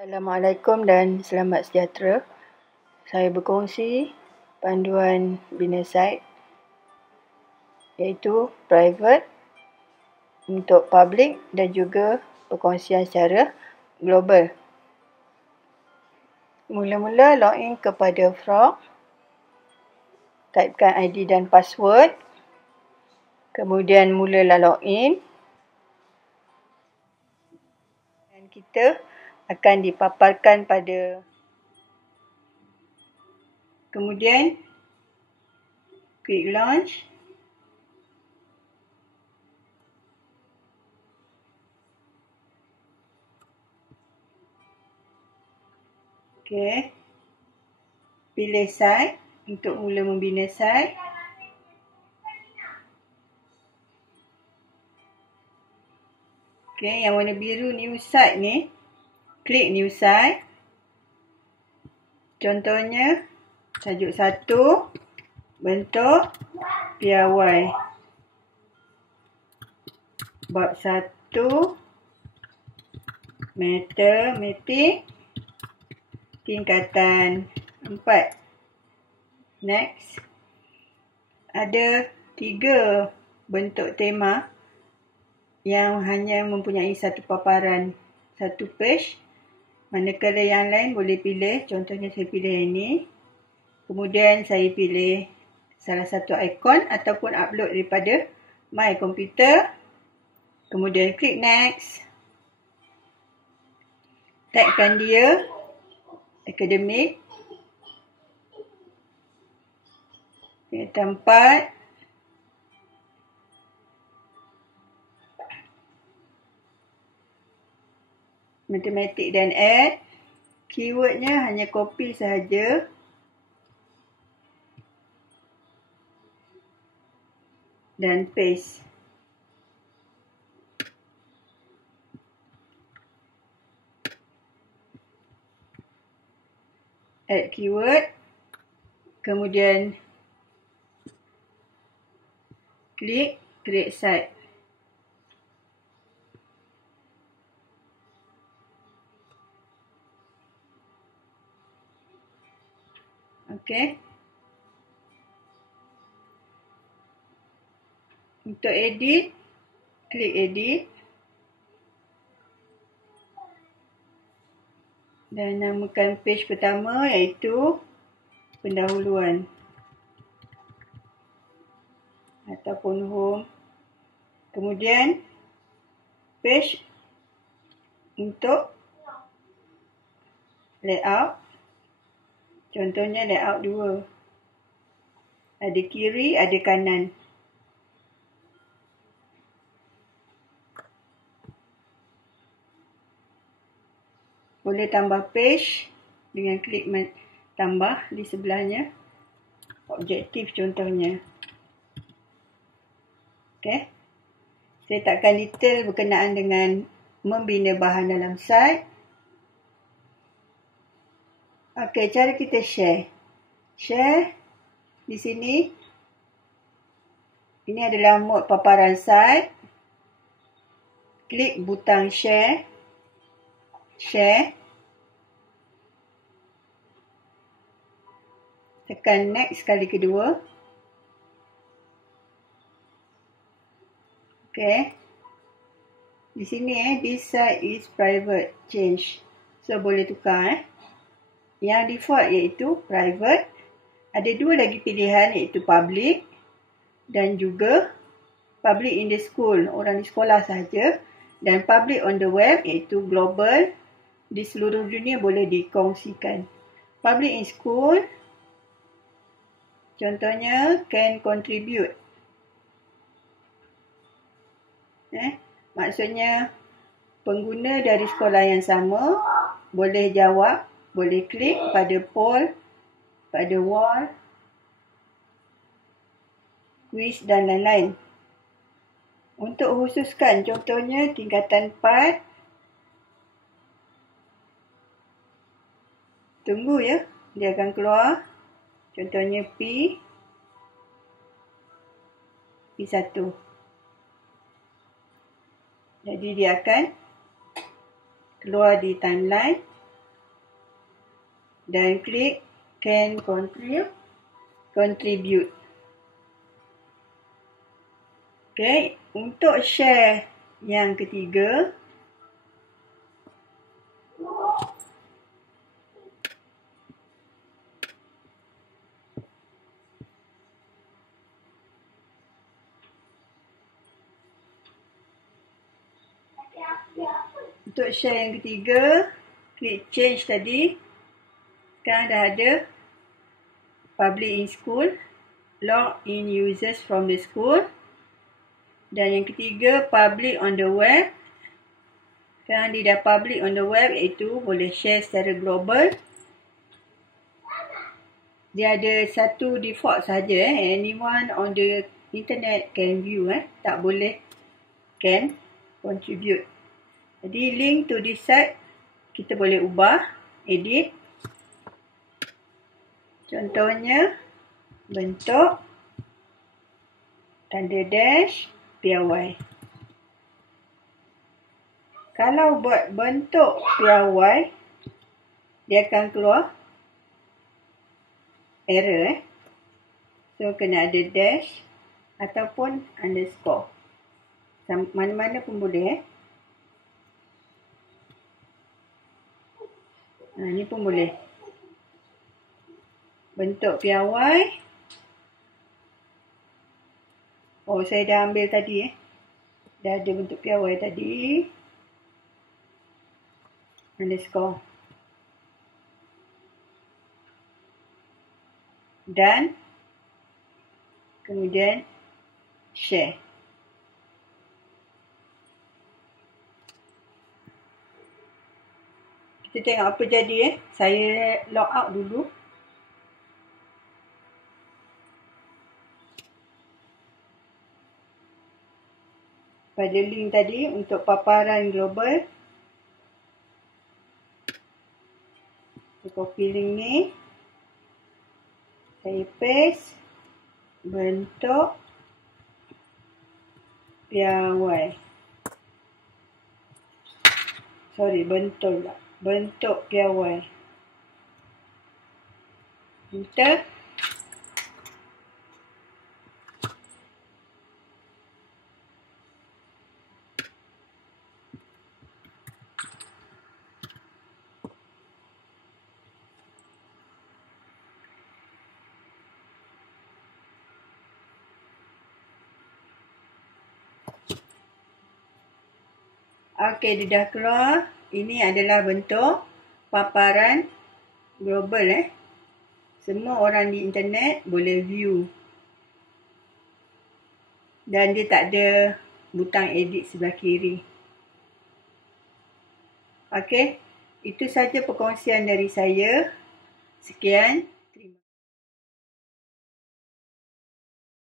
Assalamualaikum dan selamat sejahtera. Saya berkongsi panduan bina site iaitu private untuk public dan juga perkongsian secara global. Mula-mula login kepada Frog, typekan ID dan password, kemudian mulalah login dan kita akan dipaparkan pada kemudian klik launch. Okey. Pilih site untuk mula membina site. Okey, yang warna biru new site ni, klik new site. Contohnya tajuk 1, bentuk piawai. Bab 1, matematik, tingkatan 4. Next. Ada 3 bentuk tema yang hanya mempunyai satu paparan, satu page. Manakala yang lain boleh pilih, contohnya saya pilih yang ini. Kemudian saya pilih salah satu ikon ataupun upload daripada My Computer. Kemudian klik next. Tagkan dia akademik. Tempat. Matematik dan add. Keywordnya hanya copy sahaja. Dan paste. Add keyword. Kemudian klik create site. Okey. Untuk edit, klik edit. Dan namakan page pertama iaitu pendahuluan ataupun home. Kemudian page untuk layout. Contohnya layout 2. Ada kiri, ada kanan. Boleh tambah page dengan klik tambah di sebelahnya. Objektif contohnya. Okey. Saya takkan detail berkenaan dengan membina bahan dalam site. Okey, cara kita share. Share di sini. Ini adalah mod paparan site. Klik butang share. Share. Tekan next kali kedua. Okey. Di sini this site is private. Change. So boleh tukar. Yang default iaitu private. Ada 2 lagi pilihan iaitu public dan juga public in the school, orang di sekolah sahaja, dan public on the web iaitu global, di seluruh dunia boleh dikongsikan. Public in school contohnya can contribute. Maksudnya pengguna dari sekolah yang sama boleh jawab, boleh klik pada poll, pada wall, quiz dan lain-lain. Untuk khususkan, contohnya tingkatan 4. Tunggu ya, dia akan keluar. Contohnya P1. Jadi dia akan keluar di timeline dan klik can contribute. Okay, untuk share yang ketiga, klik change tadi. Sekarang dah ada public in school, log in users from the school. Dan yang ketiga, public on the web. Sekarang dia dah public on the web, iaitu boleh share secara global. Dia ada satu default saja, anyone on the internet can view, tak boleh can contribute. Jadi link to this site kita boleh ubah, edit. Contohnya bentuk tanda dash piawai. Kalau buat bentuk piawai, dia akan keluar error. So kena ada dash ataupun underscore. Mana-mana pun boleh. Ni pun boleh. Bentuk piawai. Oh, saya dah ambil tadi. Dah ada bentuk piawai tadi. Underscore. Dan kemudian share. Kita tengok apa jadi. Saya log out dulu. Pada link tadi untuk paparan global. Saya copy link ni. Saya paste bentuk piawai. Bentuk piawai. Enter. Okey, dia dah keluar. Ini adalah bentuk paparan global. Semua orang di internet boleh view. Dan dia tak ada butang edit sebelah kiri. Okey, itu saja perkongsian dari saya. Sekian.